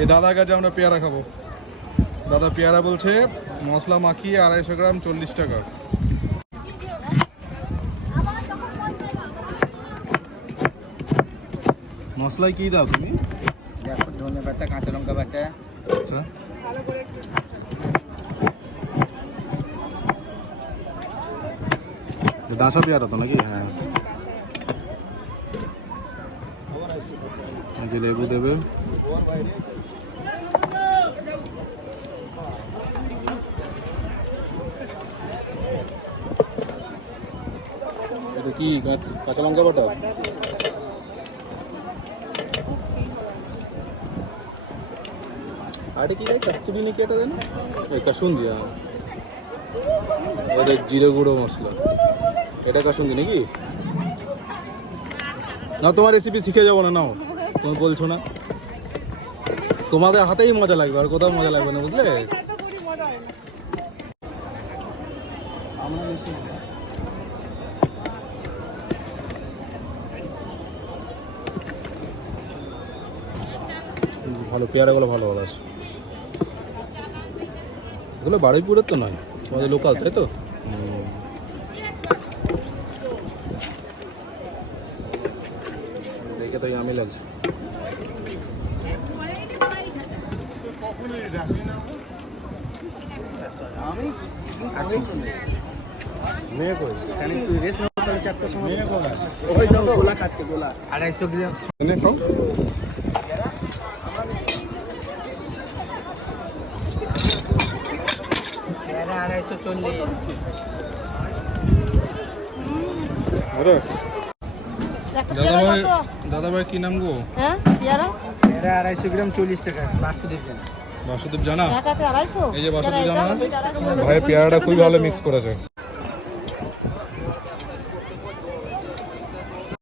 এই দাদার কাছে আমরা পেয়ারা খাবো। দাদা পেয়ারা বলছে মশলা মাখিয়ে 250 গ্রাম 40 টাকা। মশলায় কি দাও তুমি? দেখো ধনে পাতা, কাঁচা লঙ্কা বাটা। আচ্ছা, ডাঁসা পেয়ারা তো নাকি? হ্যাঁ, এই যে লেবু দেবে। এটা কি কাঁচা লঙ্কা বাটা? আর কি দেয়? কস্তুরি নাকি এটা দেয় না? এই কাসুন্দি। এটা জিরে গুঁড়ো মশলা, এটা কাসুন্দি নাকি? না, তোমার রেসিপি শিখে যাবো না। নাও, তুমি বলছো না, তোমাদের হাতেই মজা লাগবে, আর কোথাও মজা লাগবে না, বুঝলে? ভালো পেয়ারাগুলো ভালো ভালো আছে। এগুলো বারুইপুরের তো নয়, তোমাদের লোকাল, তাই তো? দেখে তো আমি লাগছে। মেয়ে কই? ওই তো গোলা খাচ্ছে, গোলা 250 গ্রাম। এনে খাও। পেয়ারা 240। আরে দাদা ভাই কি নাম গো? হ্যাঁ পেয়ারা পেয়ারা 250 গ্রাম 40 টাকা। বাসুদেব জানা। বাসুদেব জানা? একাতে 250। এই যে বাসুদেব জানা ভাই পেয়ারাটা খুবই ভালো মিক্স করেছে।